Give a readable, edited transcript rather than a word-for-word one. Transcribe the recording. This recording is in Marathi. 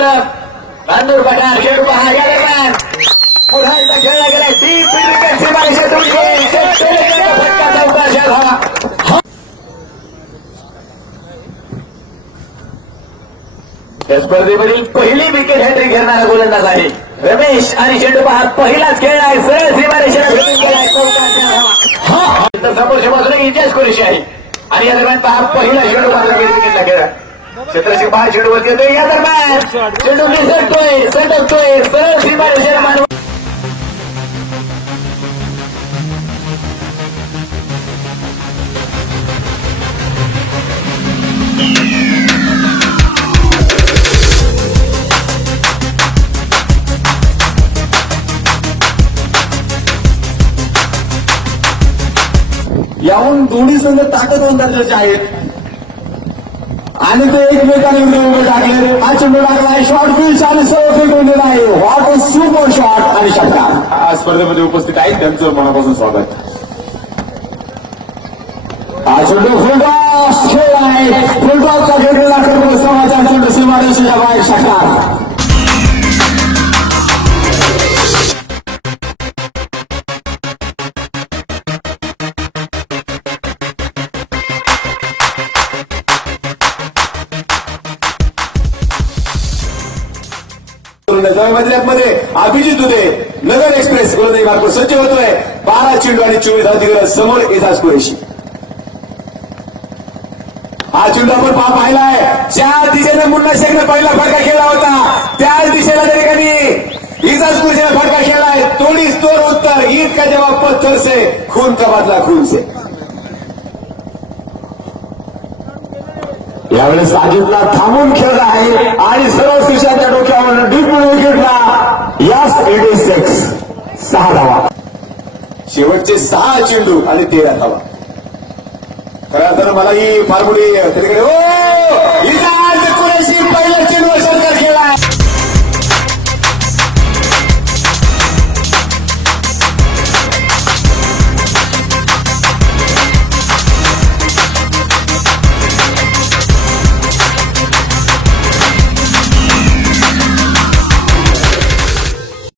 तांदूर पठार खेळ पहा या दरम्यान पुन्हा एकदा खेळला गेला डीप विकेट सीमारेषेत फटका अवकाश झाला. या स्पर्धेवरील पहिली विकेट हॅट्रिक घेणारा गोलंदाज आहे रमेश आणि चेंडू पहा पहिलाच खेळ आहे सरळ सीमारेषेला समोरच्या बाजूला इंचाच कुरेशी आहे आणि या दरम्यान पहा पहिला चेंडू मात्र विकेटला खेळला क्षेत्रशी बाहेर चेंडूवर येतोय या दरम्यान चेंडू निसटतोय सटकतोय सरळ सीमारेषेला मानव याहून दोन्ही संघ ताकदवान दर्जाचे आहेत आणि ते एकमेकांविरुद्ध टाकले. हा चेंडू टाकला शॉर्ट फील्ड आणि सरळ फेकून दिला आहे. व्हॉट अ सुपर शॉट आणि षटकार. स्पर्धेमध्ये उपस्थित आहेत त्यांचं मनापासून स्वागत. हा चेंडू फुलटॉस खेळ आहे. फुलटॉसचा खेळलेला करतो समाचार चेंडू सीमारेषेच्या बाहेर षटकार. मध्ये अभिजित दुधे नगर एक्सप्रेस गोलंदाजी मार्ग सज्ज होतोय. 12 चेंडू आणि 24 धावती समोर एजाज कुरेशी. हा चेंडू आपण पाहिलाय ज्या दिशेने मुन्ना शेखने पहिला फटका खेळला होता त्याच दिशेला त्या ठिकाणी एजाज कुरेशीने फटका खेळलाय. तोडीस तोड उत्तर ईद का जवाब पत्थर से खून का बदला खून से. यावेळेस साजिदला थांबून खेळला आहे आणि सरळ शिशाच्या डोक्यावर डीप विकेटला यास 86 6 धावा. शेवटचे 6 चेंडू आणि 13 धावा. खरं तर मला ही फार्मुली त्याच्याकडे इजाज कुरेशी पहिला चेंडू